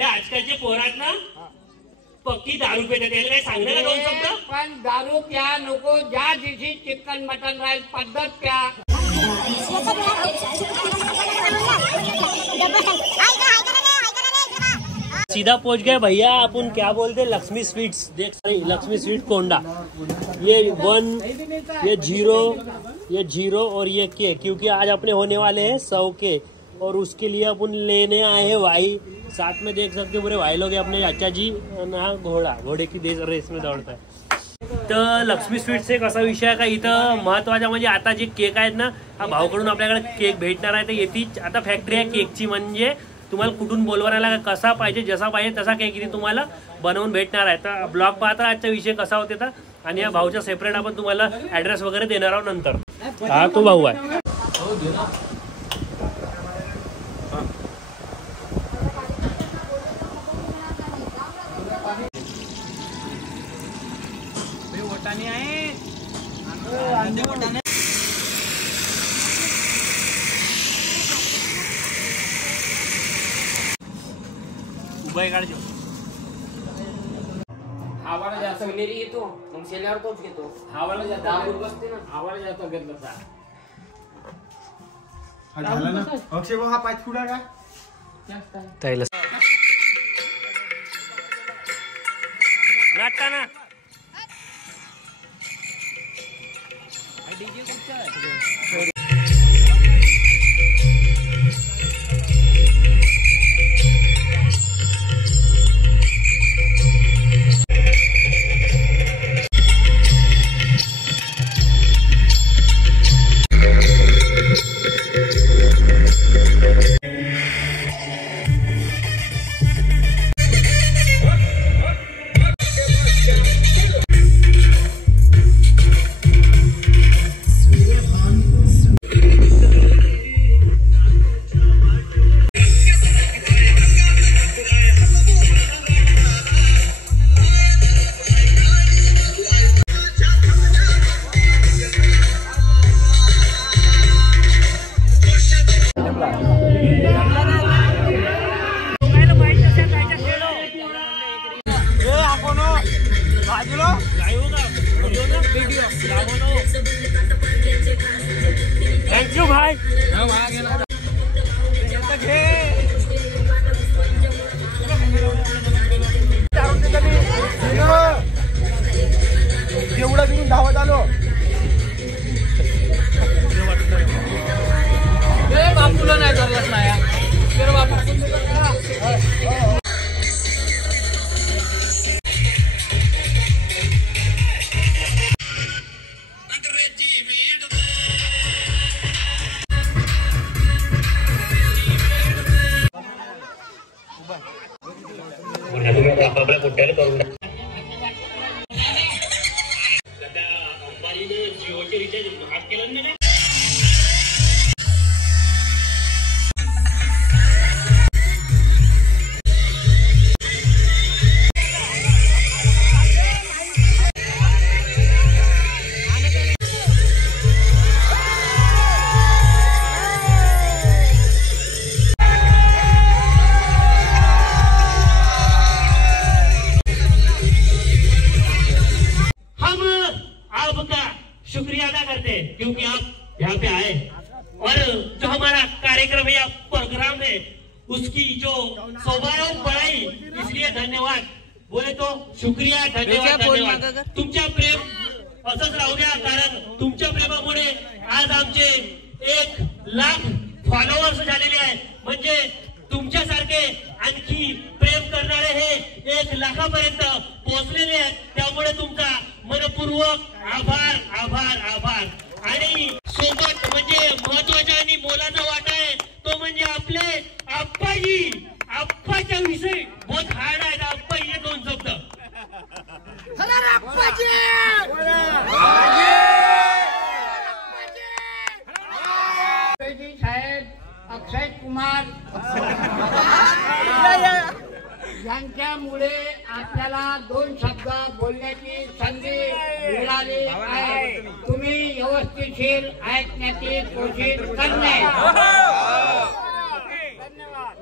हे आजकालचे पोरात ना पक्की दारू पेतात, त्याला काय सांगणार का दोन शब्द? पण दारू प्या नको, ज्या दिवशी चिकन मटन राहील पद्धत प्या. सीधा पहुंच गए भैया अपन क्या बोलते लक्ष्मी स्वीट्स. देख लक्ष्मी स्वीट कोंडा, ये 1, ये 0 और ये के, क्योंकि आज अपने होने वाले हैं 100 के और उसके लिए अपन लेने आए हैं भाई. साथ में देख सकते पूरे भाई लोग अपने चाचा जी ना घोडे की रेस में दौड़ता है. तर लक्ष्मी स्वीट्स एक असा विषय आहे का इथं महत्वाचा म्हणजे आता जे केक आहेत ना, हा भाऊकडून आपल्याकडे केक भेटणार आहे. तर येतीच आता फॅक्टरी आहे केकची, म्हणजे तुम्हाला कुठून बोलवायला कसा पाहिजे जसा पाहिजे तसा केक इथे तुम्हाला बनवून भेटणार आहे. तर ब्लॉग पाहता आजचा विषय कसा होते तर, आणि या भाऊच्या सेपरेट आपण तुम्हाला ऍड्रेस वगैरे देणार आहोत नंतर. हा तो भाऊ आहे. आवाला जास्त नेरी येतो, मग शेल्यावर तोच घेतो. आवाला जास्त दारू बसते ना, आवाला जास्त घेतलं का झालं ना. अक्षय भाऊ हा पाय फुडा का त्याला नाटका ना थँक्यू भाई. एवढा घेऊन धावत आलो. बापूला नाही धरलाच नाही बापू. आपल्या कुठल्याला करून जिओचे रिचार्ज हात केलं नाही. शुक्रिया अदा करते हैं क्योंकि आप यहाँ पे आए और जो हमारा कार्यक्रम है या प्रोग्राम है उसकी जो शोभा है वो बढ़ाई, इसलिए धन्यवाद. बोले तो शुक्रिया, धन्यवाद धन्यवाद. तुमच्या प्रेम असंच राहू द्या, कारण तुमच्या प्रेमामुळे आज आमचे 1 लाख फॉलोअर्स झालेले आहेत. म्हणजे तुमच्यासारखे आणखी प्रेम करणारे हे 1 लाखापर्यंत पोहोचलेले आहेत. त्यामुळे तुमचा मनपूर्वक आभार आभार आभार. आणि सोबत म्हणजे महत्वाचा आणि मोलाचा वाटा आहे तो म्हणजे आपले आप्पाजी. आप्पाच्या विषयी बहुत हार्ड आहे. आप्पाजी 2 शब्द. साहेब अक्षय कुमार यांच्यामुळे आपल्याला 2 शब्द बोलण्याची संधी मिळाली आहे. तुम्ही व्यवस्थितशीर ऐकण्याची कोशिश करणे. धन्यवाद.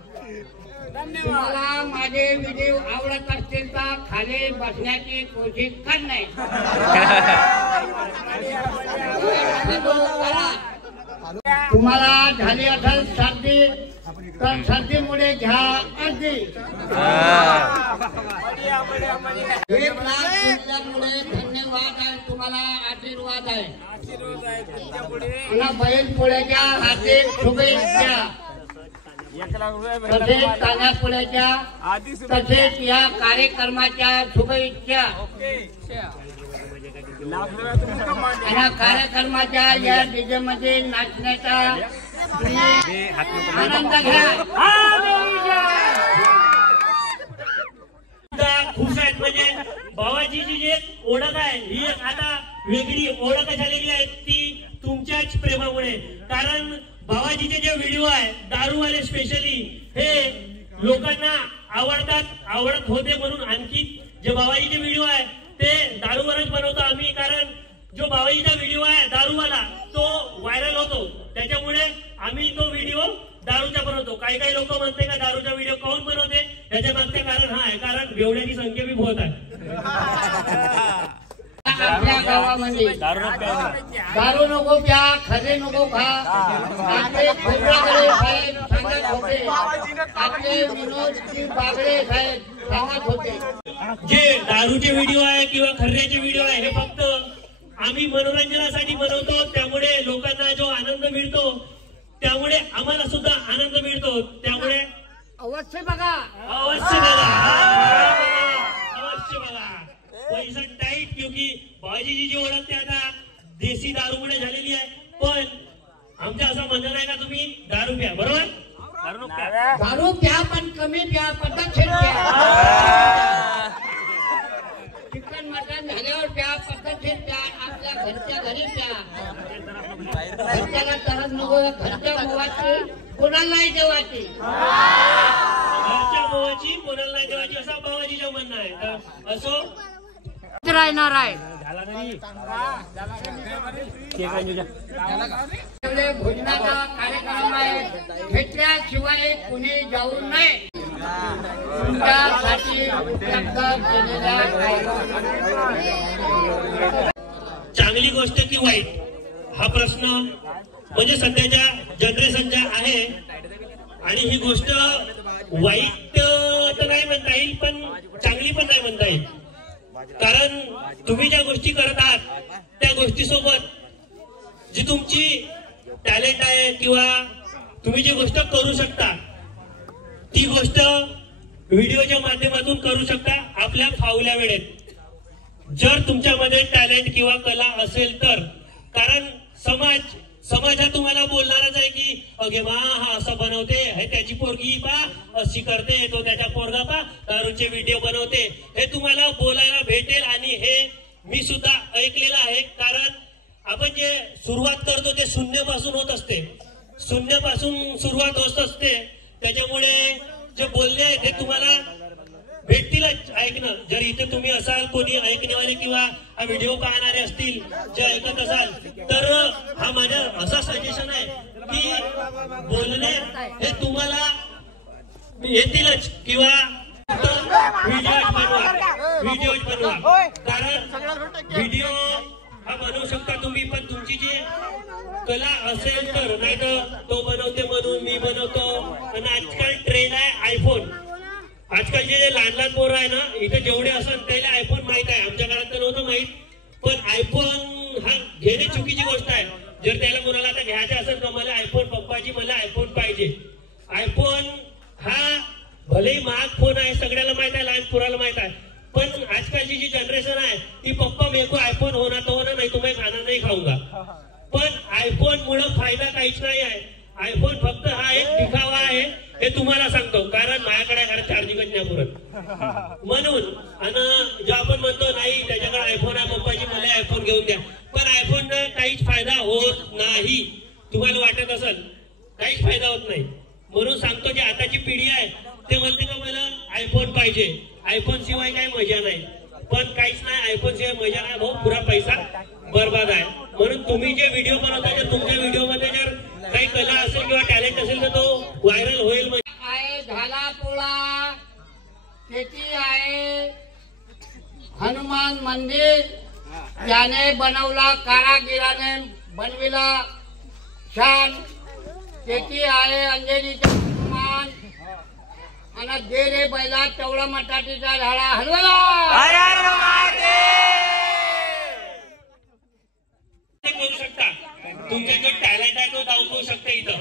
तुम्हाला माझे व्हिडिओ आवडत असतील तर खाली बसण्याची कोशिश करणे. तुम्हाला झाली असेल सर्दी तर सर्दीमुळे घ्या अर्धी. 1 लाख दिल्यामुळे धन्यवाद आहे, तुम्हाला आशीर्वाद आहे. बैल पोळ्याच्या हार्दिक शुभेच्छा. तसेच कानापुड्याच्या तसेच या कार्यक्रमाच्या शुभेच्छा. या कार्यक्रमाच्या या डीजे मध्ये नाचण्याचा आनंद घ्या. खुश आहेत म्हणजे भावाजीची जी ओळख आहे ही आता वेगळी ओळख झालेली आहे ती तुमच्याच प्रेमामुळे. कारण भावाजीचे जे व्हिडिओ आहे दारूवाले स्पेशली हे लोकांना आवडत होते म्हणून आणखी जे भावाजीचे व्हिडिओ आहे ते दारूवरच बनवतो आम्ही. कारण जो भावाजीचा व्हिडिओ आहे दारूवाला तो व्हायरल होतो त्याच्यामुळे आम्ही तो व्हिडिओ दारूचा बनवतो. काही लोक म्हणते का दारूचा व्हिडिओ कोण बनवते त्याच्या मागचे कारण हा आहे कारण बेवड्याची संख्या बी बहुत आहे. आपल्या गावामध्ये दारू नको प्या, खरे नको खा. आपले खोबरागडे साहेब सांगत होते, आपले विनोदजी बागडे साहेब सांगत होते जे दारूचे व्हिडिओ आहे किंवा खर्याचे व्हिडिओ आहे हे फक्त आम्ही मनोरंजनासाठी बनवतो. त्यामुळे लोकांना जो आनंद मिळतो त्यामुळे आम्हाला सुद्धा आनंद मिळतो. त्यामुळे अवश्य बघा, अवश्य बघा, अवश्य बघा. पैसा टाईट क्योंकि भाजीची जी ओळख ते आता देशी दारूमुळे झालेली आहे. पण आमचं असं म्हणणं नाही का तुम्ही दारू प्या, बरोबर? दारू प्या पण कमी प्या, पद्धतशीर प्या. चिकन मटन झाल्यावर प्या, पद्धतशीर प्या. आपल्या घरच्या घरी प्या. घरच्याला तरच नको, घरच्या मोवाची कोणालाही देवाची. घरच्या मोवाची कोणाला नाही देवाची असा भावाजीचं म्हणणं आहे. असो राहणार आहे. भोजनाचा कार्यक्रम आहे, भेटल्याशिवाय कुणी जाऊ नये. तुमच्यासाठी उपलब्ध केलेल्या चांगली गोष्ट की वाईट हा प्रश्न म्हणजे सध्याच्या जनरेशनचा आहे. आणि ही गोष्ट वाईट तर नाही म्हणता येईल पण चांगली पण नाही म्हणता येईल. कारण तुम्ही ज्या गोष्टी करत आहात त्या गोष्टीसोबत जी तुमची टॅलेंट आहे किंवा तुम्ही जी गोष्ट करू शकता ती गोष्ट व्हिडिओच्या माध्यमातून करू शकता आपल्या फावल्या वेळेत. जर तुमच्यामध्ये टॅलेंट किंवा कला असेल तर. कारण समाज हा तुम्हाला बोलणारच आहे की अगे मा हा असं बनवते, हे त्याची पोरगी पा अशी करते, तो त्याचा पोरगा पा दारूचे व्हिडिओ बनवते, हे तुम्हाला बोलायला भेटेल. आणि हे मी सुद्धा ऐकलेलं आहे. कारण आपण जे सुरुवात करतो ते शून्यापासून होत असते, शून्यापासून सुरुवात होत असते. त्याच्यामुळे जे बोलणे आहे ते तुम्हाला भेटतीलच ऐकणं. जर इथे तुम्ही असाल कोणी ऐकणेवाले किंवा हा व्हिडिओ पाहणारे असतील जे ऐकत असाल तर हा माझा असा सजेशन आहे की बोलणे हे तुम्हाला येतीलच किंवा व्हिडिओ बनवा. कारण व्हिडिओ हा बनवू शकता तुम्ही पण तुमची जी कला असेल तर. नाही तर तो बनवते म्हणून मी बनवतो. आणि आजकाल ट्रेंड आहे आयफोन. आजकालचे जे लहान पोरं आहे ना इथे जेवढे असेल त्याला आयफोन माहित आहे. आमच्या काळात तर नव्हतं माहित. पण आयफोन हा घेणे चुकीची गोष्ट आहे. जर त्याला कोणाला आता घ्यायचं असेल तर मला आयफोन पप्पाजी मला आयफोन पाहिजे. आयफोन हा भलेही महाग फोन आहे, सगळ्याला माहित आहे, लहान पोराला माहित आहे. पण आजकालची जी जनरेशन आहे ती पप्पा मेरे को आयफोन होना तो होना नाही तुम्ही खाना नाही खाऊंगा. पण आयफोन मुळे फायदा काहीच नाही आहे. आयफोन फक्त हा एक दिखावा आहे हे तुम्हाला सांगतो. कारण माझ्याकडे घरात चार्जिंगच नाही पुरत म्हणून. आणि जो आपण म्हणतो नाही त्याच्याकडे आयफोन आहे पप्पाजी मला आयफोन घेऊन द्या, पण आयफोन काहीच फायदा होत नाही. तुम्हाला वाटत असेल काहीच फायदा होत नाही. म्हणून सांगतो की आताची पिढी आहे ते म्हणते का मला आयफोन पाहिजे, आयफोन शिवाय काही मजा नाही. पण काहीच नाही, आयफोन शिवाय मजा नाही भाऊ, पुरा पैसा बर्बाद आहे. म्हणून तुम्ही जे व्हिडिओ बनवता जर तुमच्या व्हिडिओ मध्ये जर काही कला असेल किंवा टॅलेंट असेल तर तो व्हायरल होईल. झाला पोळा त्याची आहे हनुमान मंदिर त्याने बनवला, कारागिराने बनविला छान. त्याची आहे अंजनीचा हनुमान आणि दे रे बैला तेवढा मटाटीचा झाडा हलवला. करू शकता, तुमच्या जो टॅलेंट आहे तो दाखवू शकता इथं.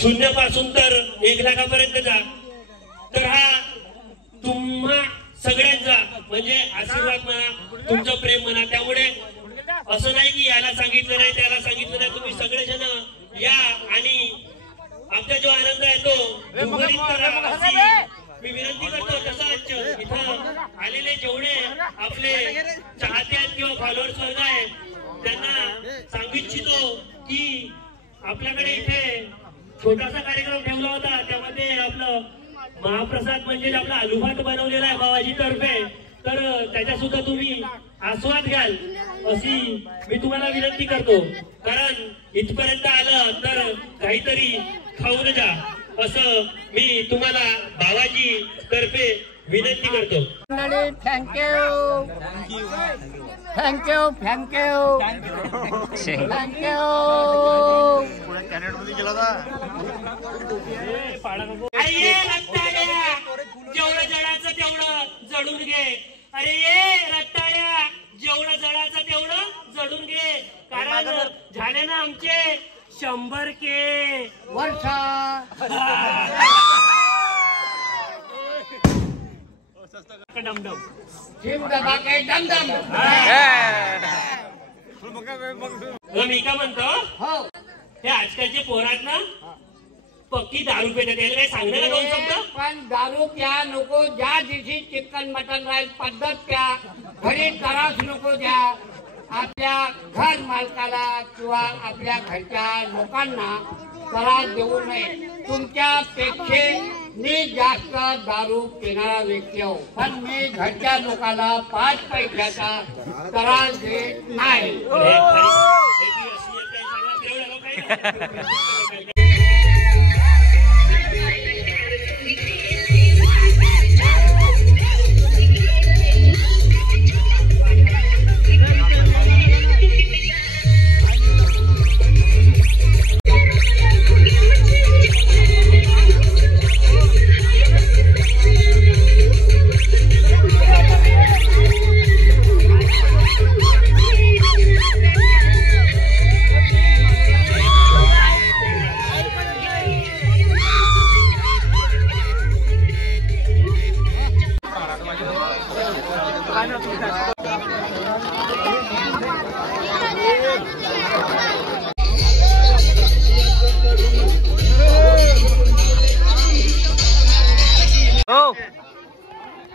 शून्यापासून तर 1 लाखापर्यंत जा. तर हा तुम्हा सगळ्यांचा म्हणजे आशीर्वाद म्हणा, तुमचं प्रेम म्हणा. त्यामुळे असं नाही की याला सांगितलं नाही त्याला सांगितलं नाही, तुम्ही सगळेजण या आणि आमचा जो आनंद आहे तो दुप्पटीत करा अशी मी विनंती करतो. तसंच इथं आलेले जेवढे आपले चाहते आहेत किंवा फॉलोअर्स वर्ग आहे त्यांना सांगू इच्छितो की आपल्याकडे इथे छोटासा कार्यक्रम ठेवला होता. त्यामध्ये आपलं महाप्रसाद म्हणजे आपला आलूभात बनवलेला आहे बाबाजी तर्फे. तर त्याचा सुद्धा तुम्ही आस्वाद घ्याल अशी मी तुम्हाला विनंती करतो. कारण इथपर्यंत आलं तर काहीतरी खाऊन जा असं मी तुम्हाला बाबाजी तर्फे विनंती करतो. Thank you thank you thank you thank you. जेवढं जडाचं तेवढं जडून घे. अरे ये रट्टाड्या, जेवढं जडाचं तेवढं जडून घे. कारण झाले ना आमचे 100 के वर्ष. डमडम शिव डबा काही दमदम. मी का म्हणतो हो हे आजकालचे पोरात ना पक्की दारू पेतात. त्याला काही सांगणार का 2 शब्द? पण दारू प्या नको. ज्या दिवशी चिकन मटन राहील पद्धत प्या. घरी त्रास नको द्या. आपल्या घर मालकाला किंवा आपल्या घरच्या लोकांना त्रास देऊ नये. तुमच्यापेक्षा मी जास्त दारू पिणारा व्यक्ती आहो, पण मी घरच्या लोकांना 5 पैशाचा त्रास देत नाही.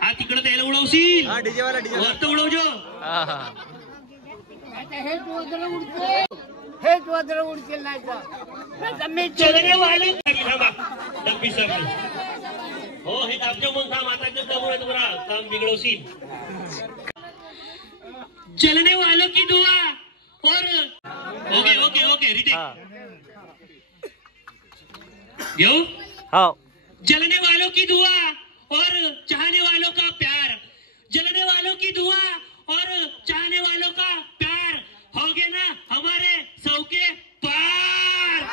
हा तिकडे त्याला उडवशील वरत उडवजो. हेच वादळ उडतील नाही तर मी चलने वाले डब्बी सर हो हे दाबजो मग काम आता त्यामुळे तुम्हाला काम बिघडवशील. चलने वालों की दुआ और ओके ओके ओके रिटेक घेऊ. जलने वालों की दुआ और चाहने वालों का प्यार. जलने वालों की दुआ और चाहने वालों का प्यार होगे ना हमारे सबके पार.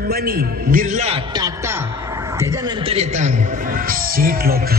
अंबानी, बिर्ला, टाटा, त्याच्यानंतर येतात शेठ लोक.